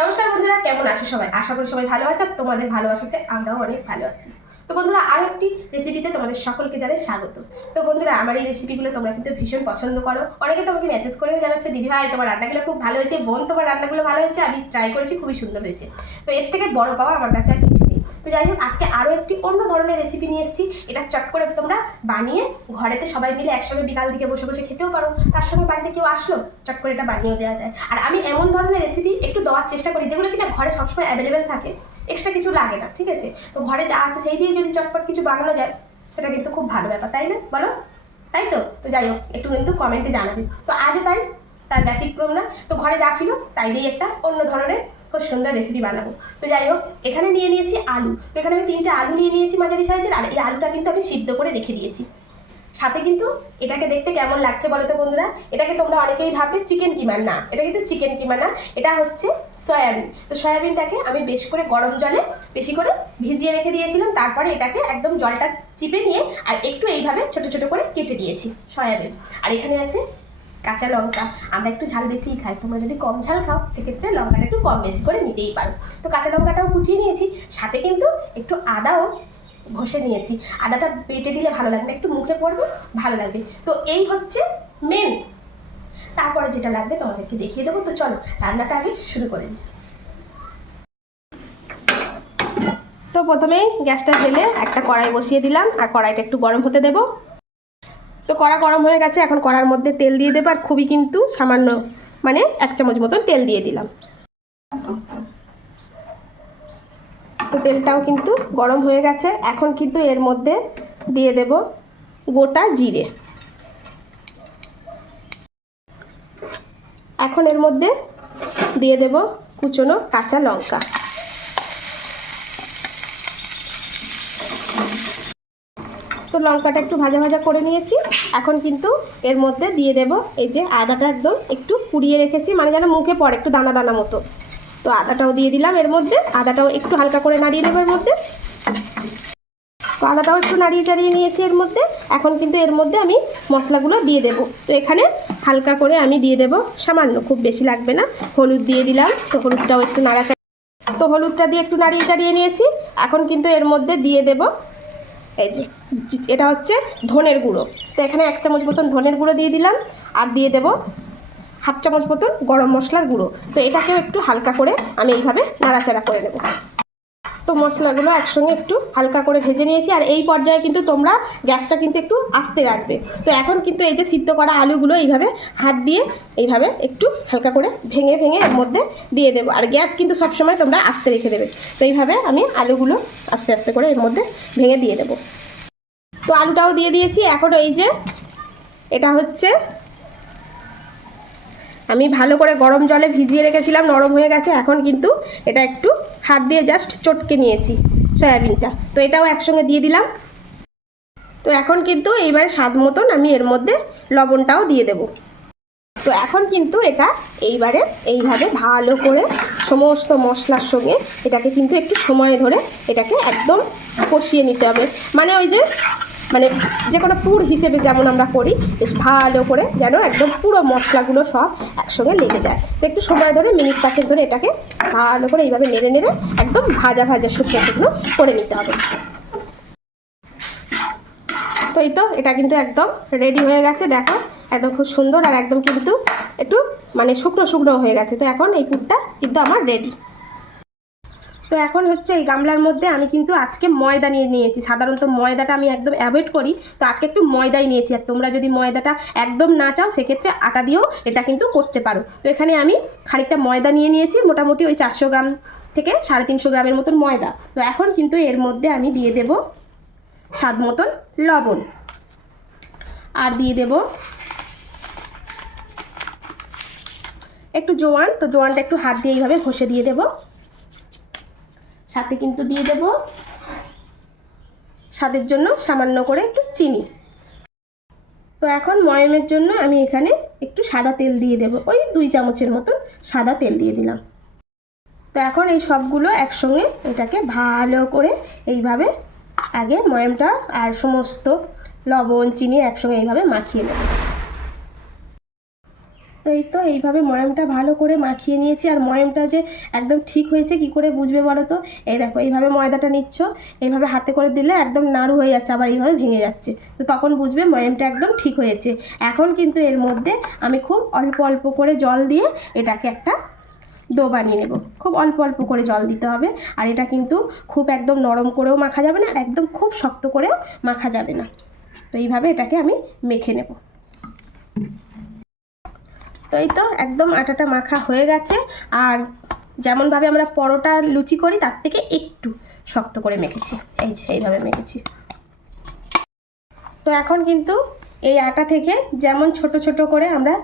নমস্কার বন্ধুরা, কেমন আছো সবাই? আশা করি সবাই ভালো আছে তোমাদের ভালোবাসাতে আমরাও অনেক ভালো আছি। তো বন্ধুরা আরও একটি রেসিপিতে তোমাদের সকলকে জানাই স্বাগত। তো বন্ধুরা, আমার এই রেসিপিগুলো তোমরা কিন্তু ভীষণ পছন্দ করো। অনেকে তোমাকে মেসেজ করেও জানাচ্ছে, দিদি ভাই, তোমার রান্নাগুলো খুব ভালো হয়েছে, বোন, তোমার রান্নাগুলো ভালো হয়েছে, আমি ট্রাই করেছি, খুবই সুন্দর হয়েছে। তো এর থেকে বড় পাওয়া আমার কাছে আর কিছু তো যাই হোক, আজকে আরও একটি অন্য ধরনের রেসিপি নিয়ে এসেছি। এটা চট করে তোমরা বানিয়ে ঘরেতে সবাই মিলে একসঙ্গে বিকাল দিকে বসে বসে খেতেও পারো। তার সঙ্গে বাড়িতে কেউ আসলো, চট করে এটা বানিয়েও দেওয়া যায়। আর আমি এমন ধরনের রেসিপি একটু দেওয়ার চেষ্টা করি, যেগুলো কিনা ঘরে সবসময় অ্যাভেলেবেল থাকে। এক্সট্রা কিছু লাগে না, ঠিক আছে? তো ঘরে যা আছে সেই দিয়ে যদি চটপট কিছু বানানো যায়, সেটা কিন্তু খুব ভালো ব্যাপার, তাই না? বলো? তাই তো? তো যাই হোক, একটু কিন্তু কমেন্টে জানাবে। তো আজও তাই, তার ব্যতিক্রম না। তো ঘরে যা ছিল, তাই দিয়েই একটা অন্য ধরনের খুব সুন্দর রেসিপি বানাবো। তো যাই হোক এখানে নিয়ে নিয়েছি আলু। তো এখানে আমি তিনটে আলু নিয়ে নিয়েছি মাঝারি সাইজের, আর এই আলুটা কিন্তু আমি সিদ্ধ করে রেখে দিয়েছি। সাথে কিন্তু এটাকে দেখতে কেমন লাগছে বলো তো বন্ধুরা? এটাকে তোমরা অনেকেই ভাববে চিকেন কিমার না এটা কিন্তু চিকেন কিমার না এটা হচ্ছে সয়াবিন তো সয়াবিনটাকে আমি বেশ করে গরম জলে বেশি করে ভিজিয়ে রেখে দিয়েছিলাম। তারপরে এটাকে একদম জলটা চিপে নিয়ে আর একটু এইভাবে ছোট ছোট করে কেটে দিয়েছি সয়াবিন আর এখানে আছে কাঁচা লঙ্কা, আমরা একটু ঝাল বেশিই খাই। তোমরা যদি কম ঝাল খাও, সেক্ষেত্রে লঙ্কাটা একটু কম বেশি করে নিতেই পারো। তো কাঁচা লঙ্কাটাও কুচিয়ে নিয়েছি, সাথে কিন্তু একটু আদাও ঘষে নিয়েছি। আদাটা বেটে দিলে ভালো লাগবে, একটু মুখে পড়বে, ভালো লাগবে। তো এই হচ্ছে মেন তারপরে যেটা লাগবে তোমাদেরকে দেখিয়ে দেবো। তো চলো, রান্নাটা আগে শুরু করে দিই। তো প্রথমেই গ্যাসটা ঢেলে একটা কড়াই বসিয়ে দিলাম, আর কড়াইটা একটু গরম হতে দেবো। তো কড়া গরম হয়ে গেছে, এখন কড়ার মধ্যে তেল দিয়ে দেবো, আর খুবই কিন্তু সামান্য মানে এক চামচ মতন তেল দিয়ে দিলাম। তো তেলটাও কিন্তু গরম হয়ে গেছে, এখন কিন্তু এর মধ্যে দিয়ে দেব গোটা জিরে। এখন এর মধ্যে দিয়ে দেব কুচনো কাঁচা লঙ্কা। লঙ্কাটা একটু ভাজা ভাজা করে নিয়েছি। এখন কিন্তু এর মধ্যে দিয়ে দেব এই যে আদাটা একদম একটু পুড়িয়ে রেখেছি মানে যেন মুখে পড়ে, একটু দানা দানা মতো। তো আদাটাও দিয়ে দিলাম এর মধ্যে, আদাটাও একটু হালকা করে নাড়িয়ে দেবো এর মধ্যে। তো আদাটাও একটু নাড়িয়ে চাড়িয়ে নিয়েছি এর মধ্যে। এখন কিন্তু এর মধ্যে আমি মশলাগুলো দিয়ে দেব। তো এখানে হালকা করে আমি দিয়ে দেব, সামান্য, খুব বেশি লাগবে না। হলুদ দিয়ে দিলাম, তো হলুদটাও একটু নাড়া তো হলুদটা দিয়ে একটু নাড়িয়ে চাড়িয়ে নিয়েছি। এখন কিন্তু এর মধ্যে দিয়ে দেব এই যে, এটা হচ্ছে ধনের গুঁড়ো। তো এখানে এক চামচ মতন ধনের গুঁড়ো দিয়ে দিলাম, আর দিয়ে দেব হাফ চামচ মতন গরম মশলার গুঁড়ো। তো এটাকেও একটু হালকা করে আমি এইভাবে নাড়াচাড়া করে নেব। তো মশলাগুলো একসঙ্গে একটু হালকা করে ভেজে নিয়েছি। আর এই পর্যায়ে কিন্তু তোমরা গ্যাসটা কিন্তু একটু আস্তে রাখবে। তো এখন কিন্তু এই যে সিদ্ধ করা আলুগুলো এইভাবে হাত দিয়ে এইভাবে একটু হালকা করে ভেঙে ভেঙে এর মধ্যে দিয়ে দেবো। আর গ্যাস কিন্তু সবসময় তোমরা আস্তে রেখে দেবে। তো এইভাবে আমি আলুগুলো আস্তে আস্তে করে এর মধ্যে ভেঙে দিয়ে দেবো। তো আলুটাও দিয়ে দিয়েছি। এখন এই যে এটা হচ্ছে আমি ভালো করে গরম জলে ভিজিয়ে রেখেছিলাম, নরম হয়ে গেছে, এখন কিন্তু এটা একটু হাত দিয়ে জাস্ট চটকে নিয়েছি সয়াবিনটা। তো এটাও একসঙ্গে দিয়ে দিলাম। তো এখন কিন্তু এইবারে স্বাদ মতন আমি এর মধ্যে লবণটাও দিয়ে দেব। তো এখন কিন্তু এটা এইবারে এইভাবে ভালো করে সমস্ত মশলার সঙ্গে এটাকে কিন্তু একটু সময় ধরে এটাকে একদম কষিয়ে নিতে হবে। মানে ওই যে মানে যে কোনো পুর হিসেবে যেমন আমরা করি, বেশ ভালো করে যেন একদম পুরো মশলাগুলো সব একসঙ্গে লেগে যায়। তো একটু সময় ধরে, মিনিট পাঁচেক ধরে এটাকে ভালো করে এইভাবে নেড়ে নেড়ে একদম ভাজা ভাজা শুকনো শুকনো করে নিতে হবে। তো এই তো, এটা কিন্তু একদম রেডি হয়ে গেছে, দেখো, একদম খুব সুন্দর আর একদম কিন্তু একটু মানে শুকনো শুকনো হয়ে গেছে। তো এখন এই পুরটা কিন্তু আমার রেডি তো এখন হচ্ছে এই গামলার মধ্যে আমি কিন্তু আজকে ময়দা নিয়ে নিয়েছি। সাধারণত ময়দাটা আমি একদম অ্যাভয়েড করি। তো আজকে একটু ময়দাই নিয়েছি। আর তোমরা যদি ময়দাটা একদম না চাও, সেক্ষেত্রে আটা দিয়েও এটা কিন্তু করতে পারো। তো এখানে আমি খানিকটা ময়দা নিয়ে নিয়েছি, মোটামুটি ওই চারশো গ্রাম থেকে সাড়ে তিনশো গ্রামের মতন ময়দা। তো এখন কিন্তু এর মধ্যে আমি দিয়ে দেব স্বাদ মতন লবণ। আর দিয়ে দেব একটু জোয়ান। তো জোয়ানটা একটু হাত দিয়ে এইভাবে ঘষে দিয়ে দেবো। সাথে কিন্তু দিয়ে দেব স্বাদের জন্য সামান্য করে একটু চিনি। তো এখন ময়মের জন্য আমি এখানে একটু সাদা তেল দিয়ে দেব। ওই দুই চামচের মতো সাদা তেল দিয়ে দিলাম। তো এখন এই সবগুলো একসঙ্গে এটাকে ভালো করে এইভাবে আগে ময়মটা আর সমস্ত লবণ, চিনি একসঙ্গে এইভাবে মাখিয়ে নেব। তো এই তো এইভাবে ময়ামটা ভালো করে মাখিয়ে নিয়েছি। আর ময়ামটা যে একদম ঠিক হয়েছে, কি করে বুঝবে বলো তো? এই দেখো, এইভাবে ময়দাটা নিচ্ছ, এইভাবে হাতে করে দিলে একদম নাড়ু হয়ে যাচ্ছে, আবার এইভাবে ভেঙে যাচ্ছে। তো তখন বুঝবে ময়ামটা একদম ঠিক হয়েছে। এখন কিন্তু এর মধ্যে আমি খুব অল্প অল্প করে জল দিয়ে এটাকে একটা ডো বানিয়ে নেব। খুব অল্প অল্প করে জল দিতে হবে। আর এটা কিন্তু খুব একদম নরম করেও মাখা যাবে না, আর একদম খুব শক্ত করেও মাখা যাবে না। তো এইভাবে এটাকে আমি মেখে নেব। তো এই তো একদম আটাটা মাখা হয়ে গেছে। আর যেমনভাবে আমরা পরোটা লুচি করি, তার থেকে একটু শক্ত করে মেখেছি। এই যে, এইভাবে মেখেছি। তো এখন কিন্তু এই আটা থেকে যেমন ছোট ছোট করে আমরা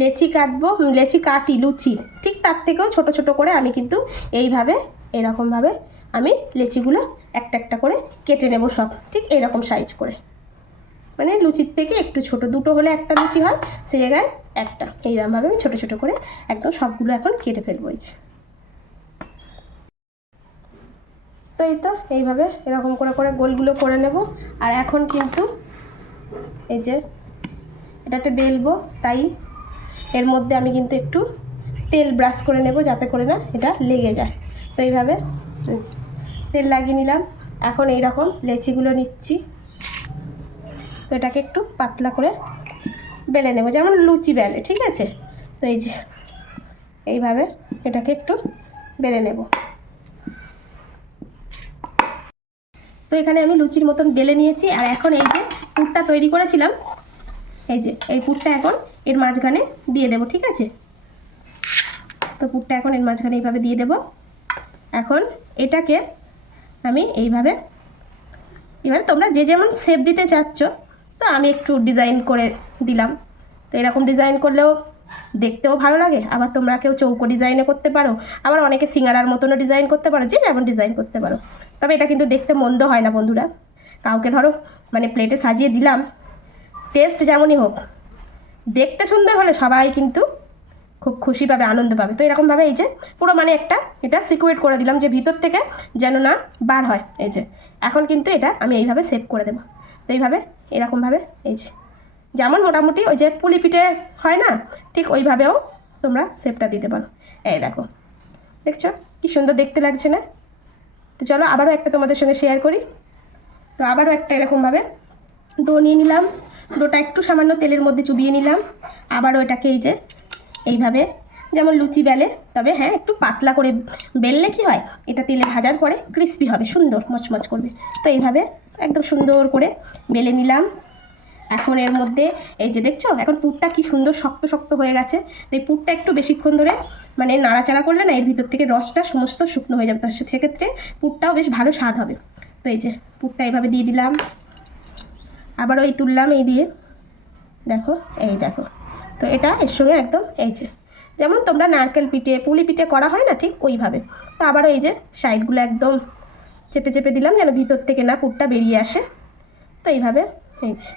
লেচি কাটবো, লেচি কাটি, লুচি, ঠিক তার থেকেও ছোট ছোট করে আমি কিন্তু এইভাবে, এরকমভাবে আমি লেচিগুলো একটা একটা করে কেটে নেব সব, ঠিক এরকম সাইজ করে। মানে লুচির থেকে একটু ছোট, দুটো হলে একটা লুচি হয়, সে জায়গায় একটা। এইরকমভাবে আমি ছোটো ছোটো করে একদম সবগুলো এখন কেটে ফেলব, এই যে। তো এই তো, এইভাবে এরকম করে করে গোলগুলো করে নেব। আর এখন কিন্তু এই যে এটাতে বেলবো, তাই এর মধ্যে আমি কিন্তু একটু তেল ব্রাশ করে নেব যাতে করে না এটা লেগে যায়। তো এইভাবে তেল লাগিয়ে নিলাম। এখন এইরকম লেচিগুলো নিচ্ছি। তো এটাকে একটু পাতলা করে বেলে নেব। যেমন লুচি বেলে, ঠিক আছে? তো এই যে, এইভাবে এটাকে একটু বেলে নেব। তো এখানে আমি লুচির মতন বেলে নিয়েছি, আর এখন এই যে পুরটা তৈরি করেছিলাম, এই যে, এই পুরটা এখন এর মাঝখানে দিয়ে দেব, ঠিক আছে? তো পুরটা এখন এর মাঝখানে এইভাবে দিয়ে দেব। এখন এটাকে আমি এইভাবে, এবার তোমরা যে যেমন শেপ দিতে চাচ্ছ তো আমি একটু ডিজাইন করে দিলাম। তো এরকম ডিজাইন করলেও দেখতেও ভালো লাগে। আবার তোমরা কেউ চৌকো ডিজাইনে করতে পারো। আবার অনেকে সিঙ্গারার মতনও ডিজাইন করতে পারো, যে যেমন ডিজাইন করতে পারো। তবে এটা কিন্তু দেখতে মন্দ হয় না বন্ধুরা। কাউকে ধরো মানে প্লেটে সাজিয়ে দিলাম। টেস্ট যেমনই হোক। দেখতে সুন্দর হলে সবাই কিন্তু খুব খুশি পাবে, আনন্দ পাবে। তো এরকমভাবে এই যে পুরো মানে একটা এটা সিকুয়েট করে দিলাম যে ভিতর থেকে যেন না বার হয়। এই যে, এখন কিন্তু এটা আমি এইভাবে সেভ করে দেবো। তো এইভাবে এরকমভাবে, এই যে। যেমন মোটামুটি ওই যে পুলি পিঠে হয় না, ঠিক ওইভাবেও তোমরা সেপটা দিতে পারো। এই দেখো, দেখছ? কি সুন্দর দেখতে লাগছে না? তো চলো আবারও একটা তোমাদের সঙ্গে শেয়ার করি। তো আবারও একটা এরকমভাবে ডো নিয়ে নিলাম। ডোটা একটু সামান্য তেলের মধ্যে চুবিয়ে নিলাম। আবারও এটাকে এই যে, এইভাবে, যেমন লুচি বেলে, তবে হ্যাঁ একটু পাতলা করে বেললে কি হয়? এটা তেলে ভাজার পরে ক্রিস্পি হবে, সুন্দর মচমচ করবে। তো এইভাবে একদম সুন্দর করে বেলে নিলাম। এখন এর মধ্যে এই যে দেখছ, এখন পুরটা কি সুন্দর শক্ত শক্ত হয়ে গেছে। তো এই পুরটা একটু বেশিক্ষণ ধরে মানে নাড়াচাড়া করলে না, এর ভিতর থেকে রসটা সমস্ত শুকনো হয়ে যাবে। তো সে- সেক্ষেত্রে পুরটাও বেশ ভালো স্বাদ হবে। তো এই যে পুরটা এইভাবে দিয়ে দিলাম। আবারও ওই তুললাম এই দিয়ে। দেখো, এই দেখো। তো এটা এর সঙ্গে একদম এই যে, যেমন তোমরা নারকেল পিঠে, পুলি পিঠে করা হয় না ঠিক ওইভাবে। তো আবারও এই যে সাইডগুলো একদম চেপে চেপে দিলাম যেন ভিতর থেকে না পুরটা বেরিয়ে আসে। তো এইভাবে, এই যে,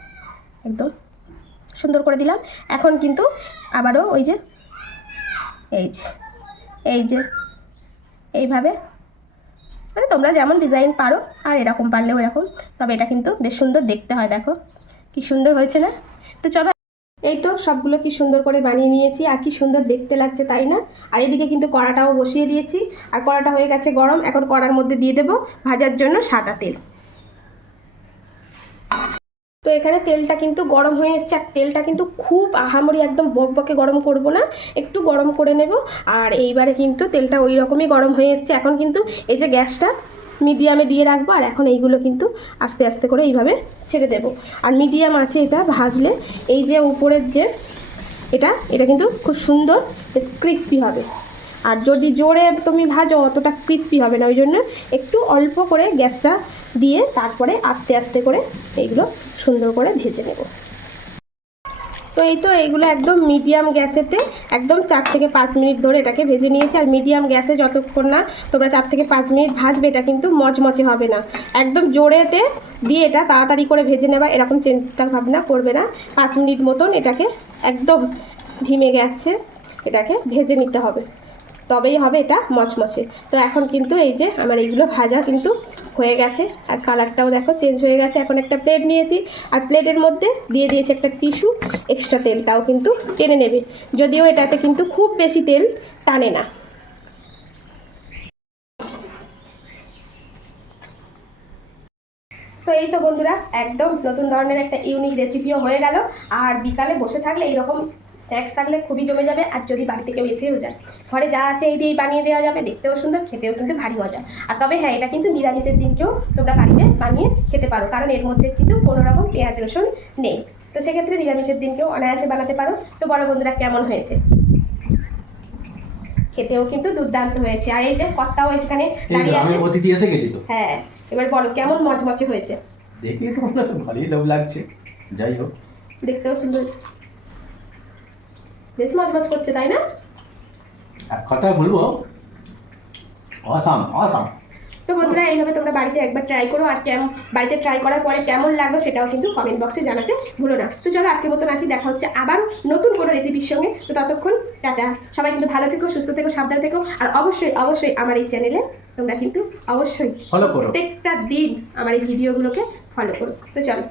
একদম সুন্দর করে দিলাম। এখন কিন্তু আবারও ওই যে, এই যে এই যে, এইভাবে। মানে তোমরা যেমন ডিজাইন পারো আর এরকম পারলেও এরকম, তবে এটা কিন্তু বেশ সুন্দর দেখতে হয়, দেখো। কি সুন্দর হয়েছে না? তো চলো এই তো, সবগুলো কি সুন্দর করে বানিয়ে নিয়েছি, আর কি সুন্দর দেখতে লাগছে তাই না? আর এদিকে কিন্তু কড়াটাও বসিয়ে দিয়েছি, আর কড়াটা হয়ে গেছে গরম। এখন কড়ার মধ্যে দিয়ে দেবো ভাজার জন্য সাদা তেল। তো এখানে তেলটা কিন্তু গরম হয়ে এসছে, আর তেলটা কিন্তু খুব আহামরি একদম বকবকে গরম করব না, একটু গরম করে নেব। আর এইবারে কিন্তু তেলটা ওই রকমই গরম হয়ে এসছে। এখন কিন্তু এই যে গ্যাসটা মিডিয়ামে দিয়ে রাখব আর এখন এইগুলো কিন্তু আস্তে আস্তে করে এইভাবে ছেড়ে দেব। আর মিডিয়াম আছে এটা ভাজলে, এই যে উপরের যে এটা এটা কিন্তু খুব সুন্দর ক্রিস্পি হবে। আর যদি জোরে তুমি ভাজো, অতটা ক্রিস্পি হবে না, ওই জন্য একটু অল্প করে গ্যাসটা দিয়ে তারপরে আস্তে আস্তে করে এইগুলো সুন্দর করে ভেজে নেব। তো এই তো এইগুলো একদম মিডিয়াম গ্যাসেতে একদম চার থেকে পাঁচ মিনিট ধরে এটাকে ভেজে নিয়েছি। আর মিডিয়াম গ্যাসে যতক্ষণ না তোমরা চার থেকে পাঁচ মিনিট ভাজবে, এটা কিন্তু মচমচে হবে না। একদম জোরেতে দিয়ে এটা তাড়াতাড়ি করে ভেজে নেবা, এরকম চিন্তা ভাবনা করবে না। পাঁচ মিনিট মতন এটাকে একদম ঢিমে গেছে, এটাকে ভেজে নিতে হবে। তবেই হবে এটা মচমচে। তো এখন কিন্তু এই যে আমার এইগুলো ভাজা কিন্তু হয়ে গেছে, আর কালারটাও দেখো চেঞ্জ হয়ে গেছে। এখন একটা প্লেট নিয়েছি, আর প্লেটের মধ্যে দিয়ে দিয়েছি একটা টিস্যু এক্সট্রা তেলটাও কিন্তু টেনে নেবে। যদিও এটাতে কিন্তু খুব বেশি তেল টানে না। তো এই তো বন্ধুরা, একদম নতুন ধরনের একটা ইউনিক রেসিপিও হয়ে গেল। আর বিকালে বসে থাকলে এরকম স্ন্যাক্স থাকলে খুবই জমে যাবে আর যদি বাড়িতে কেউ এসেও যায়। ঘরে যা আছে এই দিয়েই বানিয়ে দেওয়া যাবে দেখতেও সুন্দর খেতেও কিন্তু ভারী মজা। আর তবে হ্যাঁ এটা কিন্তু নিরামিষের দিনকেও তোমরা বাড়িতে বানিয়ে খেতে পারো কারণ এর মধ্যে কিন্তু কোনো রকম পেঁয়াজ রসুন নেই। তো সেক্ষেত্রে নিরামিষের দিনকেও অনায়াসে বানাতে পারো। তো বড় বন্ধুরা কেমন হয়েছে? খেতেও কিন্তু দুর্দান্ত হয়েছে। আর এই যে কর্তাও এখানে দাঁড়িয়ে আছে অতিথি এসে গেছি তো? হ্যাঁ এবার বলো কেমন মচমচে হয়েছে? দেখি তো ভালোই লোভ লাগছে। যাই হোক। দেখতেও সুন্দর। বেশ মজমজ করছে তাই না? এক কথা বলব? অসাম অসাম তো বন্ধুরা এইভাবে তোমরা বাড়িতে একবার ট্রাই করো আর কেমন বাড়িতে ট্রাই করার পরে কেমন লাগল সেটাও কিন্তু কমেন্ট বক্সে জানাতে ভুলো না। তো চলো আজকের মতন আসি দেখা হচ্ছে আবার নতুন কোনো রেসিপির সঙ্গে। তো ততক্ষণ টাটা। সবাই কিন্তু ভালো থেকো সুস্থ থেকো সাবধান থেকো আর অবশ্যই অবশ্যই আমার এই চ্যানেলে তোমরা কিন্তু অবশ্যই ফলো করো। প্রত্যেকটা দিন আমার এই ভিডিওগুলোকে ফলো করো। তো চলো।